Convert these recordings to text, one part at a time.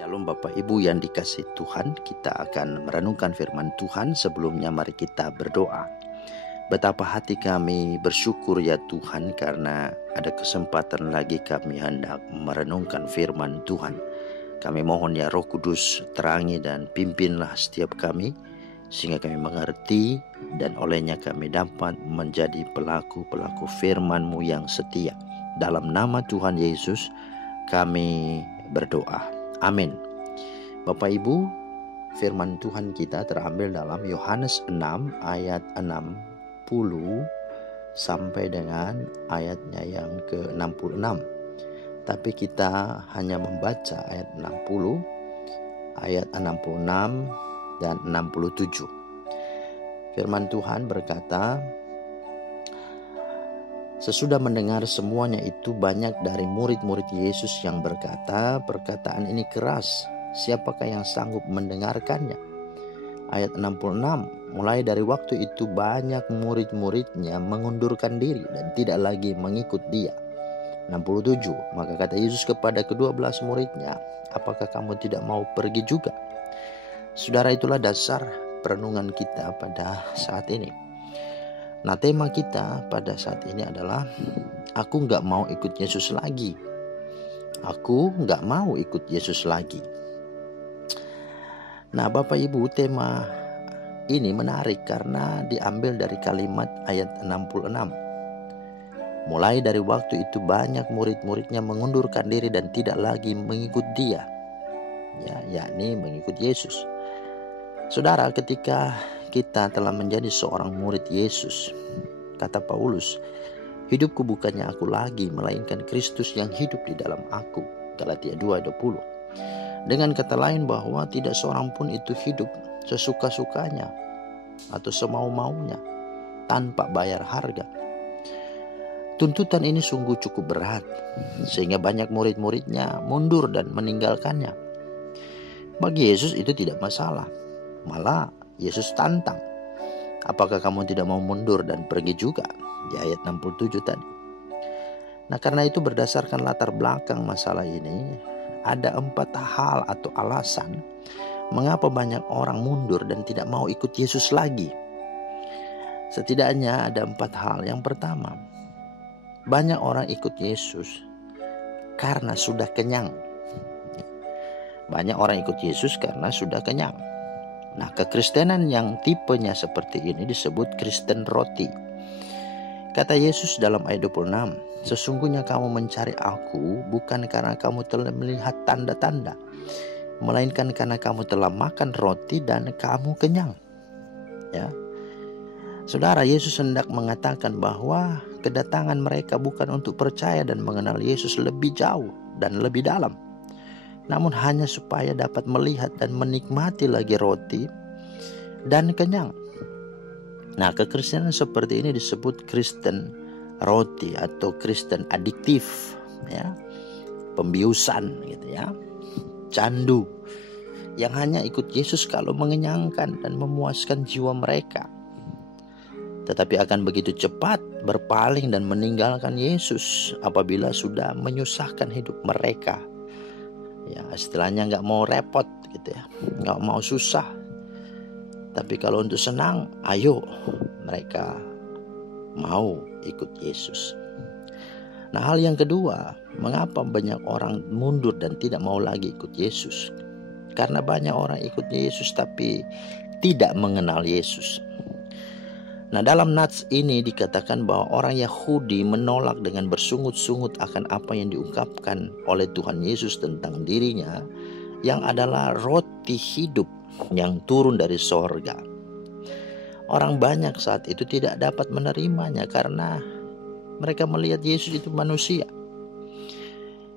Shalom Bapak Ibu yang dikasihi Tuhan, kita akan merenungkan firman Tuhan. Sebelumnya mari kita berdoa. Betapa hati kami bersyukur ya Tuhan, karena ada kesempatan lagi kami hendak merenungkan firman Tuhan. Kami mohon ya Roh Kudus terangi dan pimpinlah setiap kami, sehingga kami mengerti dan olehnya kami dapat menjadi pelaku-pelaku firman-Mu yang setia. Dalam nama Tuhan Yesus kami berdoa. Amin. Bapak Ibu, firman Tuhan kita terambil dalam Yohanes 6 ayat 60 sampai dengan ayatnya yang ke-66. Tapi kita hanya membaca ayat 60, ayat 66 dan 67. Firman Tuhan berkata, sesudah mendengar semuanya itu, banyak dari murid-murid Yesus yang berkata, perkataan ini keras, siapakah yang sanggup mendengarkannya? Ayat 66, mulai dari waktu itu banyak murid-muridnya mengundurkan diri dan tidak lagi mengikut dia. 67, maka kata Yesus kepada ke-12 muridnya, apakah kamu tidak mau pergi juga? Saudara, itulah dasar perenungan kita pada saat ini. Nah, tema kita pada saat ini adalah aku gak mau ikut Yesus lagi. Aku gak mau ikut Yesus lagi. Nah, Bapak Ibu, tema ini menarik karena diambil dari kalimat ayat 66. Mulai dari waktu itu banyak murid-muridnya mengundurkan diri dan tidak lagi mengikut dia. Yakni mengikut Yesus. Saudara, ketika kita telah menjadi seorang murid Yesus, kata Paulus, hidupku bukannya aku lagi, melainkan Kristus yang hidup di dalam aku. Galatia 2:20. Dengan kata lain bahwa tidak seorang pun itu hidup sesuka-sukanya atau semau-maunya tanpa bayar harga. Tuntutan ini sungguh cukup berat, sehingga banyak murid-muridnya mundur dan meninggalkannya. Bagi Yesus itu tidak masalah. Malah Yesus tantang, apakah kamu tidak mau mundur dan pergi juga? Di ayat 67 tadi. Nah, karena itu berdasarkan latar belakang masalah ini, ada 4 hal atau alasan mengapa banyak orang mundur dan tidak mau ikut Yesus lagi. Setidaknya ada 4 hal. Yang pertama, banyak orang ikut Yesus karena sudah kenyang. Banyak orang ikut Yesus karena sudah kenyang. Nah, kekristenan yang tipenya seperti ini disebut Kristen roti. Kata Yesus dalam ayat 26, sesungguhnya kamu mencari aku bukan karena kamu telah melihat tanda-tanda, melainkan karena kamu telah makan roti dan kamu kenyang. Ya, Saudara, Yesus hendak mengatakan bahwa kedatangan mereka bukan untuk percaya dan mengenal Yesus lebih jauh dan lebih dalam, namun hanya supaya dapat melihat dan menikmati lagi roti dan kenyang. Nah, kekristenan seperti ini disebut Kristen roti atau Kristen adiktif, ya, pembiusan gitu ya, candu, yang hanya ikut Yesus kalau mengenyangkan dan memuaskan jiwa mereka, tetapi akan begitu cepat berpaling dan meninggalkan Yesus apabila sudah menyusahkan hidup mereka. Ya, istilahnya gak mau repot gitu ya, gak mau susah. Tapi kalau untuk senang, ayo mereka mau ikut Yesus. Nah, hal yang kedua, mengapa banyak orang mundur dan tidak mau lagi ikut Yesus? Karena banyak orang ikut Yesus tapi tidak mengenal Yesus. Nah, dalam nats ini dikatakan bahwa orang Yahudi menolak dengan bersungut-sungut akan apa yang diungkapkan oleh Tuhan Yesus tentang dirinya, yang adalah roti hidup yang turun dari sorga. Orang banyak saat itu tidak dapat menerimanya karena mereka melihat Yesus itu manusia.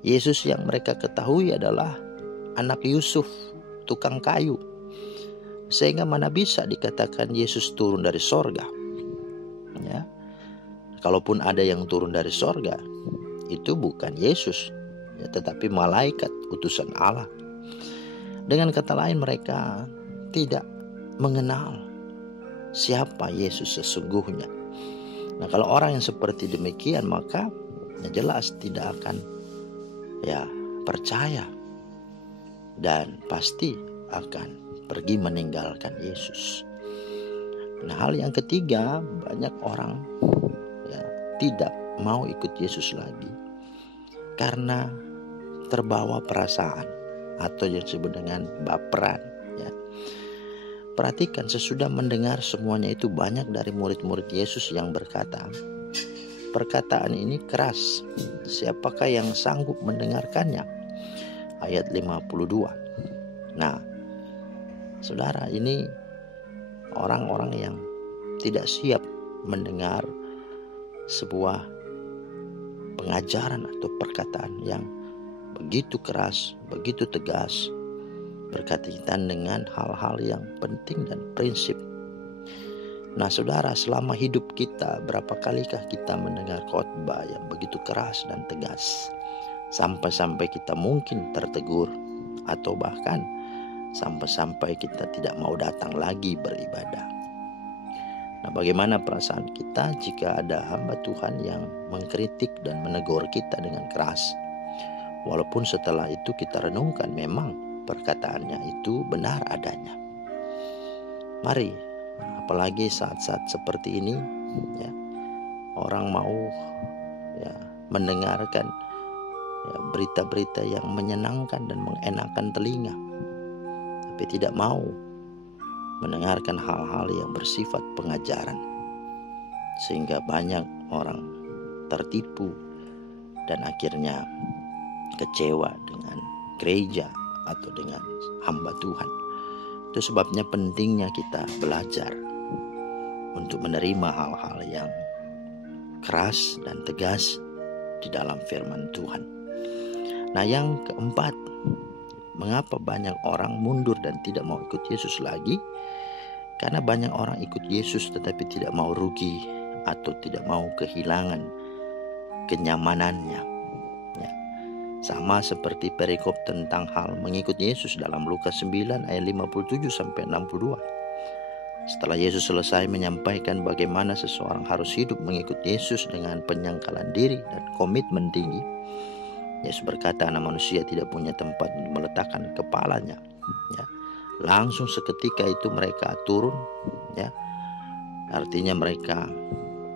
Yesus yang mereka ketahui adalah anak Yusuf, tukang kayu. Sehingga mana bisa dikatakan Yesus turun dari sorga? Ya, kalaupun ada yang turun dari sorga, itu bukan Yesus, ya, tetapi malaikat utusan Allah. Dengan kata lain, mereka tidak mengenal siapa Yesus sesungguhnya. Nah, kalau orang yang seperti demikian, maka jelas tidak akan percaya dan pasti akan pergi meninggalkan Yesus. Nah, hal yang ketiga, banyak orang tidak mau ikut Yesus lagi karena terbawa perasaan atau yang disebut dengan baperan. Perhatikan, sesudah mendengar semuanya itu, banyak dari murid-murid Yesus yang berkata, perkataan ini keras, siapakah yang sanggup mendengarkannya? Ayat 52. Nah, saudara, ini orang-orang yang tidak siap mendengar sebuah pengajaran atau perkataan yang begitu keras, begitu tegas, berkaitan dengan hal-hal yang penting dan prinsip. Nah, saudara, selama hidup kita, berapa kalikah kita mendengar khotbah yang begitu keras dan tegas, sampai-sampai kita mungkin tertegur, atau bahkan sampai-sampai kita tidak mau datang lagi beribadah. Nah, bagaimana perasaan kita jika ada hamba Tuhan yang mengkritik dan menegur kita dengan keras, walaupun setelah itu kita renungkan memang perkataannya itu benar adanya. Mari, apalagi saat-saat seperti ini, orang mau mendengarkan berita-berita yang menyenangkan dan mengenakan telinga, tapi tidak mau mendengarkan hal-hal yang bersifat pengajaran, sehingga banyak orang tertipu dan akhirnya kecewa dengan gereja atau dengan hamba Tuhan. Itu sebabnya pentingnya kita belajar untuk menerima hal-hal yang keras dan tegas di dalam firman Tuhan. Nah, yang keempat, mengapa banyak orang mundur dan tidak mau ikut Yesus lagi? Karena banyak orang ikut Yesus tetapi tidak mau rugi atau tidak mau kehilangan kenyamanannya. Sama seperti perikop tentang hal mengikut Yesus dalam Lukas 9 ayat 57 sampai 62. Setelah Yesus selesai menyampaikan bagaimana seseorang harus hidup mengikut Yesus dengan penyangkalan diri dan komitmen tinggi, Yesus berkata, anak manusia tidak punya tempat untuk meletakkan kepalanya. Langsung seketika itu mereka turun. Artinya mereka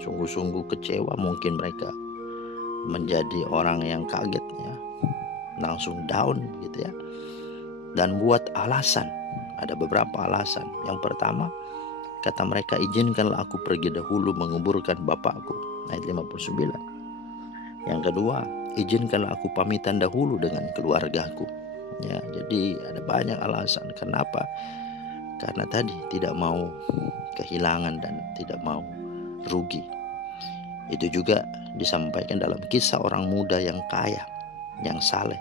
sungguh-sungguh kecewa, mungkin mereka menjadi orang yang kaget, langsung down gitu ya, dan buat alasan. Ada beberapa alasan. Yang pertama, kata mereka, izinkanlah aku pergi dahulu menguburkan bapakku, ayat 59. Yang kedua, izinkanlah aku pamitan dahulu dengan keluargaku. Jadi ada banyak alasan. Kenapa? Karena tadi tidak mau kehilangan dan tidak mau rugi. Itu juga disampaikan dalam kisah orang muda yang kaya, yang saleh,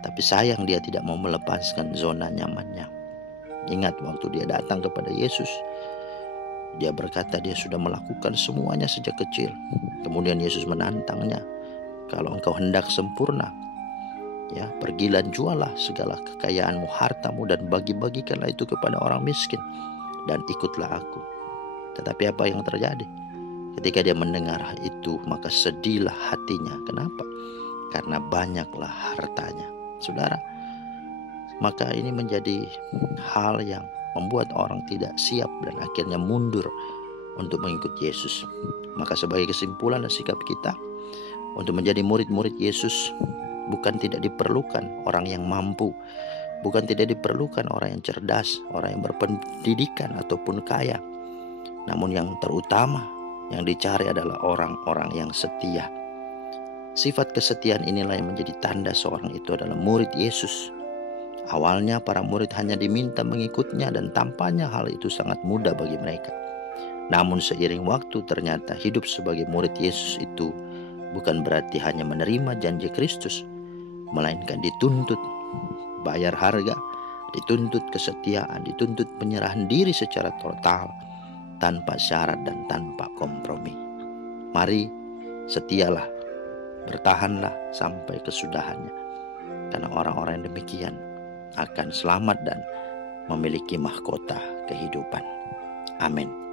tapi sayang dia tidak mau melepaskan zona nyamannya. Ingat, waktu dia datang kepada Yesus, dia berkata dia sudah melakukan semuanya sejak kecil. Kemudian Yesus menantangnya, kalau engkau hendak sempurna, pergilah jualah segala kekayaanmu, hartamu, dan bagi-bagikanlah itu kepada orang miskin, dan ikutlah aku. Tetapi apa yang terjadi? Ketika dia mendengar itu, maka sedihlah hatinya. Kenapa? Karena banyaklah hartanya. Saudara, maka ini menjadi hal yang membuat orang tidak siap dan akhirnya mundur untuk mengikut Yesus. Maka sebagai kesimpulan dan sikap kita untuk menjadi murid-murid Yesus, bukan tidak diperlukan orang yang mampu, bukan tidak diperlukan orang yang cerdas, orang yang berpendidikan ataupun kaya. Namun yang terutama yang dicari adalah orang-orang yang setia. Sifat kesetiaan inilah yang menjadi tanda seorang itu adalah murid Yesus. Awalnya para murid hanya diminta mengikutnya dan tampaknya hal itu sangat mudah bagi mereka. Namun seiring waktu ternyata hidup sebagai murid Yesus itu bukan berarti hanya menerima janji Kristus, melainkan dituntut bayar harga, dituntut kesetiaan, dituntut penyerahan diri secara total, tanpa syarat dan tanpa kompromi. Mari setialah, bertahanlah sampai kesudahannya, karena orang-orang yang demikian akan selamat dan memiliki mahkota kehidupan. Amin.